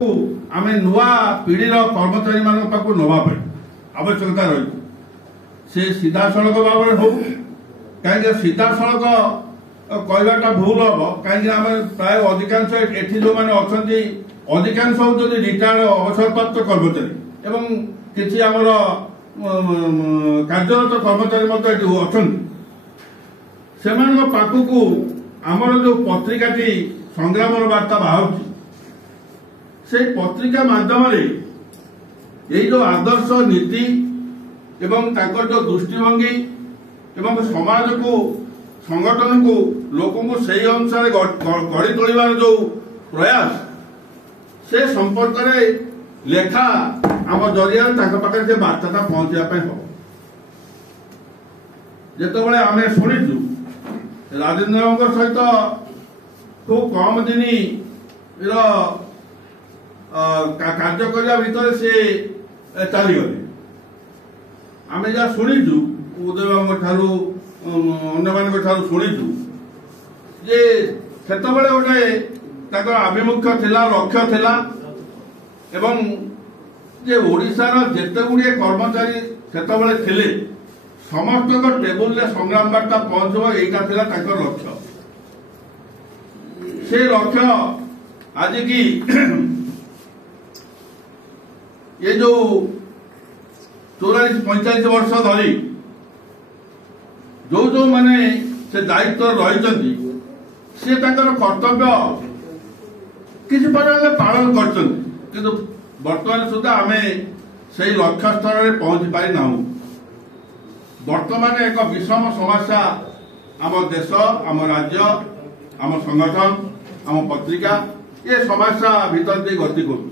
आम नुआ पीढ़ीर कर्मचारी मान नवाई आवश्यकता रही से सीधा सड़क भाव हो कहीं सीधा सड़क कहवाटा भूल हम कहीं प्राय अधिकांश एठी जो मैंने अच्छा अधिकांश हूँ रिटायर्ड अवसरप्राप्त कर्मचारी एवं किसी आमर कार्यरत कर्मचारी अच्छा से पाखक आमर जो पत्रिकाटी संग्राम वार्ता बाहर से पत्रिका माध्यम ये जो आदर्श नीति एवं जो दृष्टिभंगी एवं समाज को संगठन को लोक को सही अनुसार गढ़ी तोड़ार जो प्रयास से संपर्क में लेखा आम जरिया पाखे से बार्ता पहुंचापी हम जिते आम शुणु राजेन्द्र सहित खूब कम दिन कार्य करने भितर से चलीगले आम जहाँ शुणु उदय बाबू ठारू अन्य मान शुणु जे सेतबेले गोटे आभिमुख्य थिला लक्ष्य थिला एवं जे ओडिशार जेते गुड़िए कर्मचारी सेतबेले थिले समस्त टेबुल संग्राम वार्ता पहुंचब यहीटा थिला ताकर लक्ष्य से लक्ष्य आज की ये जो 44-45 वर्ष धरी जो जो माने से दायित्व रही सी कर्तव्य किसी परिमाण पालन कर बर्तमान सुधा आम से लक्ष्य स्तर में पहुंची पारि ना बर्तमान एक विषम समस्या आम देश आम राज्य आम संगठन आम पत्रिका ये समस्या भीतर गति कर